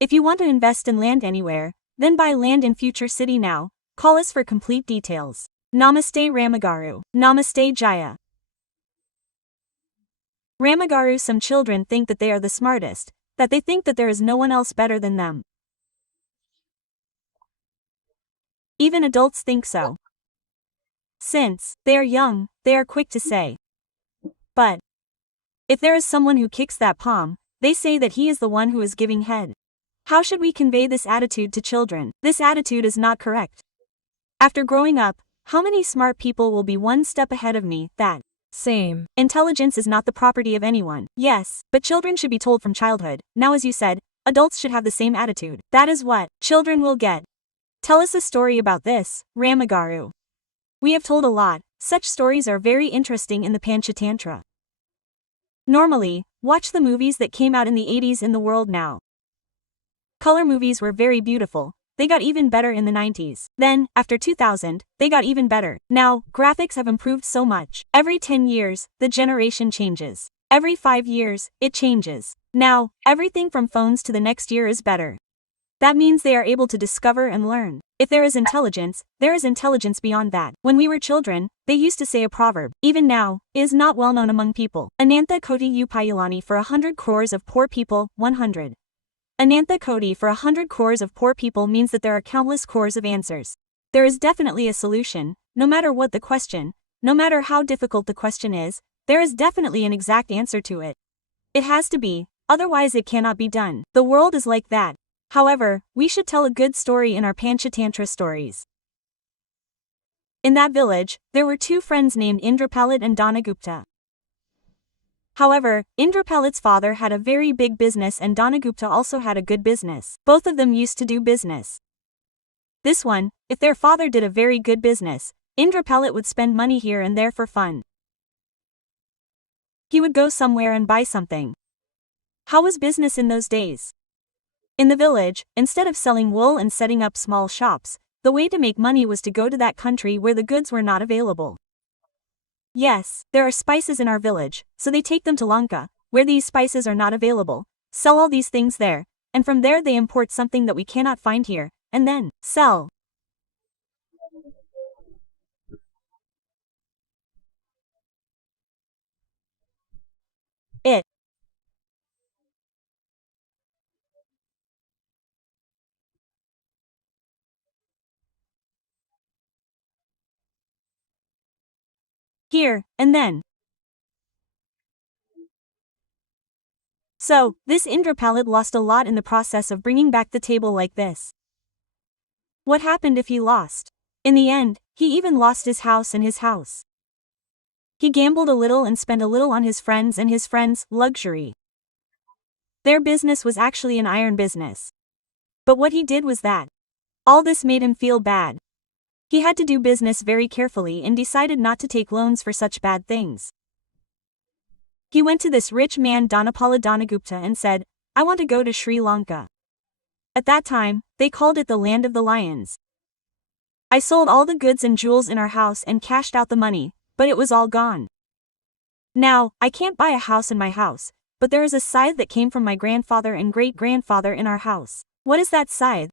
If you want to invest in land anywhere, then buy land in future city now. Call us for complete details. Namaste Ramagaru. Namaste Jaya. Ramagaru. Some children think that they are the smartest, that they think that there is no one else better than them. Even adults think so. Since they are young, they are quick to say. But if there is someone who kicks that palm, they say that he is the one who is giving head. How should we convey this attitude to children? This attitude is not correct. After growing up, how many smart people will be one step ahead of me? That same intelligence is not the property of anyone. Yes, but children should be told from childhood. Now, as you said, adults should have the same attitude. That is what children will get. Tell us a story about this, Ramagaru. We have told a lot. Such stories are very interesting in the Panchatantra. Normally, watch the movies that came out in the 80s in the world now. Color movies were very beautiful. They got even better in the 90s. Then, after 2000, they got even better. Now, graphics have improved so much. Every 10 years, the generation changes. Every 5 years, it changes. Now, everything from phones to the next year is better. That means they are able to discover and learn. If there is intelligence beyond that. When we were children, they used to say a proverb, even now, is not well known among people. Anantha Koti Upayalani for 100 crores of poor people, 100. Anantha Koti for 100 crores of poor people means that there are countless crores of answers. There is definitely a solution, no matter what the question, no matter how difficult the question is, there is definitely an exact answer to it. It has to be, otherwise it cannot be done. The world is like that. However, we should tell a good story in our Panchatantra stories. In that village, there were two friends named Indrapalit and Danagupta. However, Indrapalit's father had a very big business and Danagupta also had a good business. Both of them used to do business. This one, if their father did a very good business, Indrapalit would spend money here and there for fun. He would go somewhere and buy something. How was business in those days? In the village, instead of selling wool and setting up small shops, the way to make money was to go to that country where the goods were not available. Yes, there are spices in our village, so they take them to Lanka, where these spices are not available, sell all these things there, and from there they import something that we cannot find here, and then sell. It. Here, and then. So, this Indrapalit lost a lot in the process of bringing back the table like this. What happened if he lost? In the end, he even lost his house and his house. He gambled a little and spent a little on his friends and his friends' luxury. Their business was actually an iron business. But what he did was that. All this made him feel bad. He had to do business very carefully and decided not to take loans for such bad things. He went to this rich man Dhanapala Danagupta and said, I want to go to Sri Lanka. At that time, they called it the land of the lions. I sold all the goods and jewels in our house and cashed out the money, but it was all gone. Now, I can't buy a house in my house, but there is a scythe that came from my grandfather and great-grandfather in our house. What is that scythe?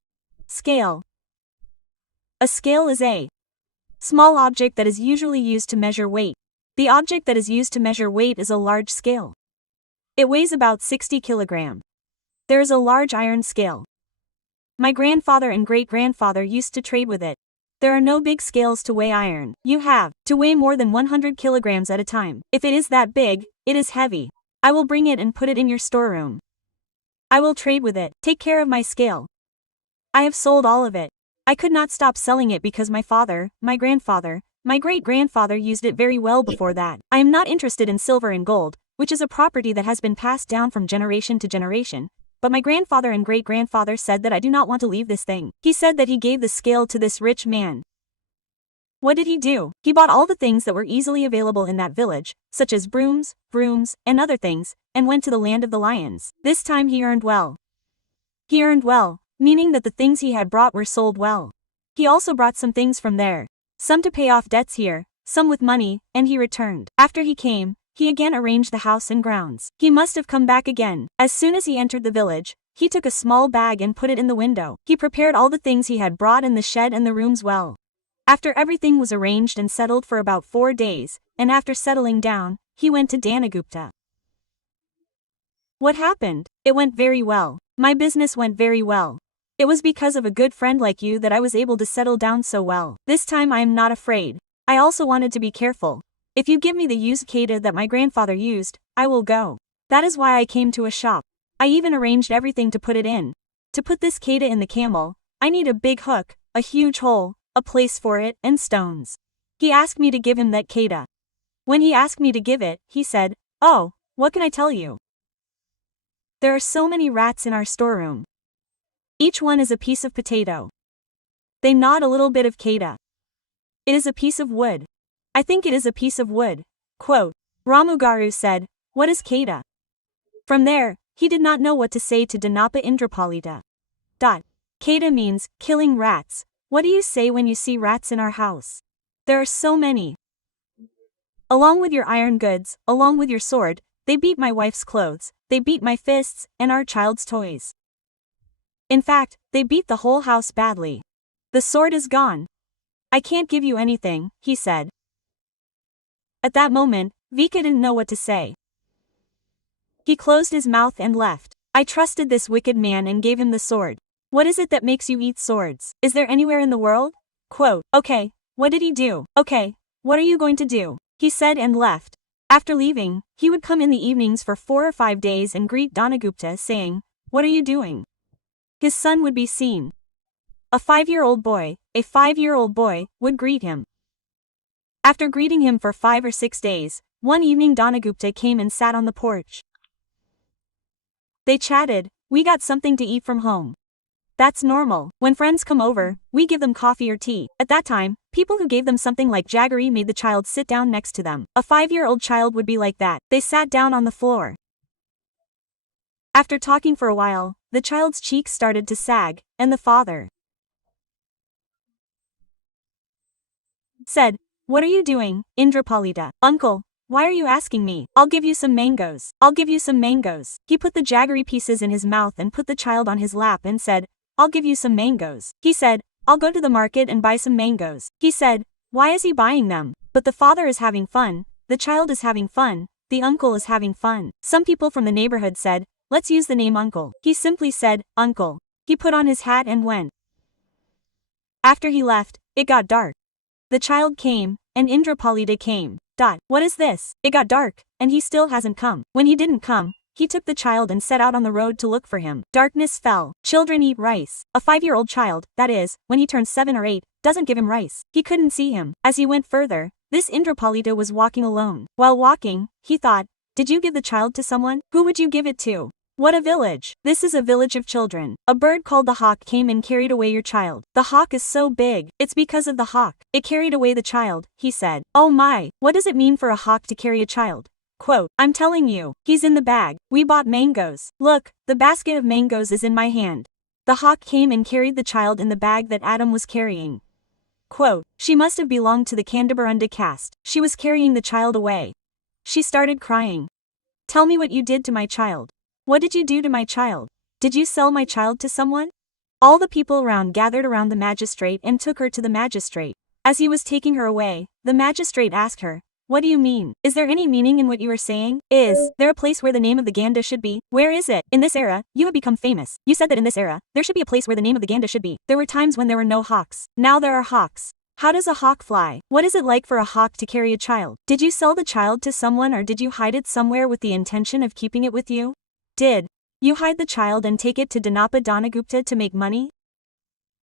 Scale. A scale is a small object that is usually used to measure weight. The object that is used to measure weight is a large scale. It weighs about 60 kilograms. There is a large iron scale. My grandfather and great-grandfather used to trade with it. There are no big scales to weigh iron. You have to weigh more than 100 kilograms at a time. If it is that big, it is heavy. I will bring it and put it in your storeroom. I will trade with it. Take care of my scale. I have sold all of it. I could not stop selling it because my father, my grandfather, my great-grandfather used it very well before that. I am not interested in silver and gold, which is a property that has been passed down from generation to generation, but my grandfather and great-grandfather said that I do not want to leave this thing. He said that he gave the scale to this rich man. What did he do? He bought all the things that were easily available in that village, such as brooms, and other things, and went to the land of the lions. This time he earned well. He earned well, meaning that the things he had brought were sold well. He also brought some things from there. Some to pay off debts here, some with money, and he returned. After he came, he again arranged the house and grounds. He must have come back again. As soon as he entered the village, he took a small bag and put it in the window. He prepared all the things he had brought in the shed and the rooms well. After everything was arranged and settled for about 4 days, and after settling down, he went to Danagupta. What happened? It went very well. My business went very well. It was because of a good friend like you that I was able to settle down so well. This time I am not afraid. I also wanted to be careful. If you give me the used kata that my grandfather used, I will go. That is why I came to a shop. I even arranged everything to put it in. To put this kata in the camel, I need a big hook, a huge hole, a place for it, and stones. He asked me to give him that kata. When he asked me to give it, he said, "Oh, what can I tell you? There are so many rats in our storeroom. Each one is a piece of potato. They gnawed a little bit of kata. It is a piece of wood. I think it is a piece of wood." Quote. Ramugaru said, "What is kata?" From there, he did not know what to say to Danapa Indrapalita. Kata means, killing rats. What do you say when you see rats in our house? There are so many. Along with your iron goods, along with your sword, they beat my wife's clothes, they beat my fists, and our child's toys. In fact, they beat the whole house badly. The sword is gone. I can't give you anything, he said. At that moment, Vika didn't know what to say. He closed his mouth and left. I trusted this wicked man and gave him the sword. What is it that makes you eat swords? Is there anywhere in the world? Quote. Okay, what did he do? Okay, what are you going to do? He said and left. After leaving, he would come in the evenings for 4 or 5 days and greet Danagupta saying, "What are you doing?" His son would be seen. A 5-year-old boy, would greet him. After greeting him for 5 or 6 days, one evening Danagupta came and sat on the porch. They chatted. "We got something to eat from home." That's normal. When friends come over, we give them coffee or tea. At that time, people who gave them something like jaggery made the child sit down next to them. A 5-year-old child would be like that. They sat down on the floor. After talking for a while, the child's cheeks started to sag, and the father said, "What are you doing, Indrapalita?" "Uncle, why are you asking me? I'll give you some mangoes. I'll give you some mangoes." He put the jaggery pieces in his mouth and put the child on his lap and said, "I'll give you some mangoes." He said, "I'll go to the market and buy some mangoes." He said, "Why is he buying them?" But the father is having fun, the child is having fun, the uncle is having fun. Some people from the neighborhood said, "Let's use the name uncle." He simply said, "Uncle." He put on his hat and went. After he left, it got dark. The child came, and Indrapalita came. What is this? It got dark, and he still hasn't come. When he didn't come, he took the child and set out on the road to look for him. Darkness fell. Children eat rice. A 5-year-old child, that is, when he turns 7 or 8, doesn't give him rice. He couldn't see him. As he went further, this Indrapalita was walking alone. While walking, he thought, "Did you give the child to someone? Who would you give it to? What a village. This is a village of children. A bird called the hawk came and carried away your child. The hawk is so big. It's because of the hawk. It carried away the child," he said. "Oh my, what does it mean for a hawk to carry a child?" Quote, "I'm telling you, he's in the bag. We bought mangoes. Look, the basket of mangoes is in my hand." The hawk came and carried the child in the bag that Adam was carrying. Quote, "She must have belonged to the Kandabarunda caste. She was carrying the child away. She started crying. Tell me what you did to my child. What did you do to my child? Did you sell my child to someone?" All the people around gathered around the magistrate and took her to the magistrate. As he was taking her away, the magistrate asked her, "What do you mean? Is there any meaning in what you are saying? Is there a place where the name of the Ganda should be? Where is it? In this era, you have become famous. You said that in this era, there should be a place where the name of the Ganda should be. There were times when there were no hawks. Now there are hawks. How does a hawk fly? What is it like for a hawk to carry a child? Did you sell the child to someone or did you hide it somewhere with the intention of keeping it with you? Did you hide the child and take it to Danapa Danagupta to make money?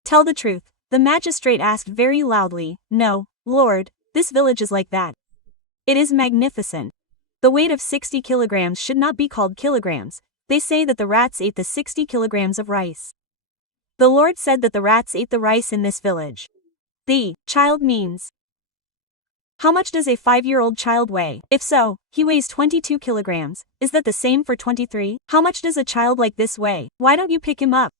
Tell the truth." The magistrate asked very loudly, "No, Lord, this village is like that. It is magnificent. The weight of 60 kilograms should not be called kilograms. They say that the rats ate the 60 kilograms of rice. The Lord said that the rats ate the rice in this village. The child means. How much does a 5-year-old child weigh? If so, he weighs 22 kilograms. Is that the same for 23? How much does a child like this weigh? Why don't you pick him up?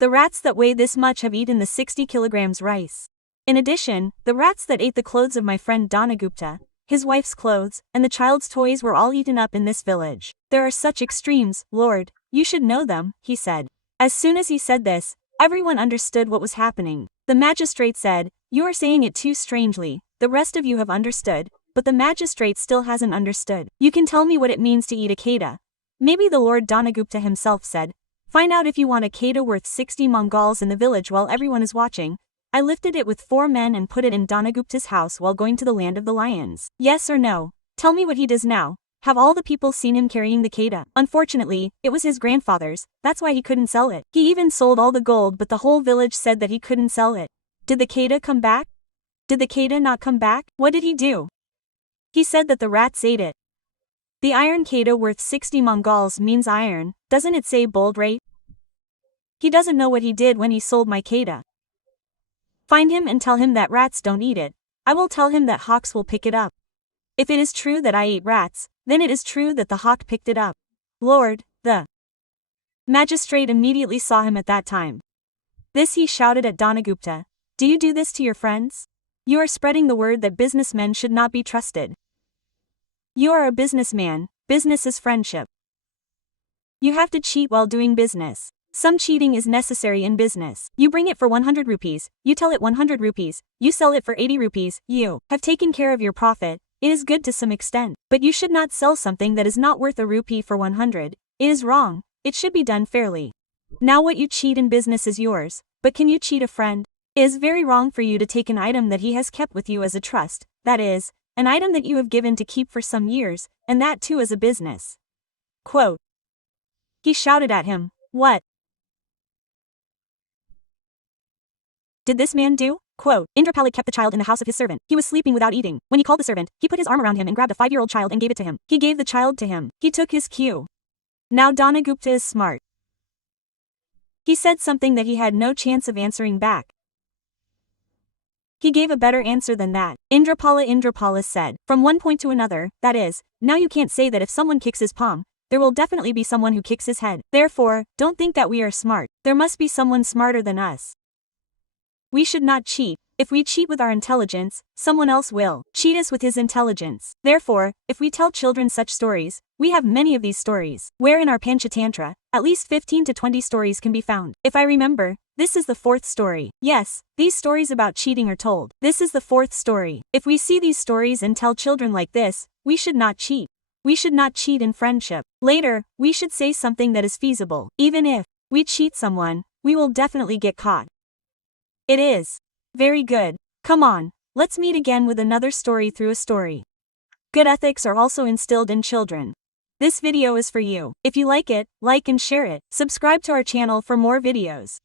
The rats that weigh this much have eaten the 60 kilograms rice. In addition, the rats that ate the clothes of my friend Danagupta, his wife's clothes, and the child's toys were all eaten up in this village. There are such extremes, Lord, you should know them," he said. As soon as he said this, everyone understood what was happening. The magistrate said, "You are saying it too strangely, the rest of you have understood, but the magistrate still hasn't understood. You can tell me what it means to eat a keda." Maybe the Lord Danagupta himself said, "Find out if you want a keda worth 60 Mongols in the village while everyone is watching. I lifted it with 4 men and put it in Danagupta's house while going to the land of the lions. Yes or no? Tell me what he does now. Have all the people seen him carrying the keda?" Unfortunately, it was his grandfather's, that's why he couldn't sell it. He even sold all the gold, but the whole village said that he couldn't sell it. Did the keda come back? Did the keda not come back? What did he do? He said that the rats ate it. The iron keda worth 60 Mongols means iron, doesn't it say bold rate? He doesn't know what he did when he sold my keda. Find him and tell him that rats don't eat it. I will tell him that hawks will pick it up. If it is true that I ate rats, then it is true that the hawk picked it up. Lord, the magistrate immediately saw him at that time. This he shouted at Danagupta. Do you do this to your friends? You are spreading the word that businessmen should not be trusted. You are a businessman, business is friendship. You have to cheat while doing business. Some cheating is necessary in business. You bring it for 100 rupees, you tell it 100 rupees, you sell it for 80 rupees, you have taken care of your profit. It is good to some extent, but you should not sell something that is not worth a rupee for 100. It is wrong, it should be done fairly. Now what you cheat in business is yours, but can you cheat a friend? It is very wrong for you to take an item that he has kept with you as a trust, that is, an item that you have given to keep for some years, and that too as a business. Quote. He shouted at him, "What did this man do?" Quote. Indrapala kept the child in the house of his servant. He was sleeping without eating. When he called the servant, he put his arm around him and grabbed a 5-year-old child and gave it to him. He gave the child to him. He took his cue. Now Danagupta is smart. He said something that he had no chance of answering back. He gave a better answer than that. Indrapala said, from one point to another, that is, now you can't say that if someone kicks his palm, there will definitely be someone who kicks his head. Therefore, don't think that we are smart. There must be someone smarter than us. We should not cheat. If we cheat with our intelligence, someone else will cheat us with his intelligence. Therefore, if we tell children such stories, we have many of these stories, where in our Panchatantra, at least 15 to 20 stories can be found. If I remember, this is the 4th story. Yes, these stories about cheating are told. This is the 4th story. If we see these stories and tell children like this, we should not cheat. We should not cheat in friendship. Later, we should say something that is feasible. Even if we cheat someone, we will definitely get caught. It is very good. Come on, let's meet again with another story through a story. Good ethics are also instilled in children. This video is for you. If you like it, like and share it. Subscribe to our channel for more videos.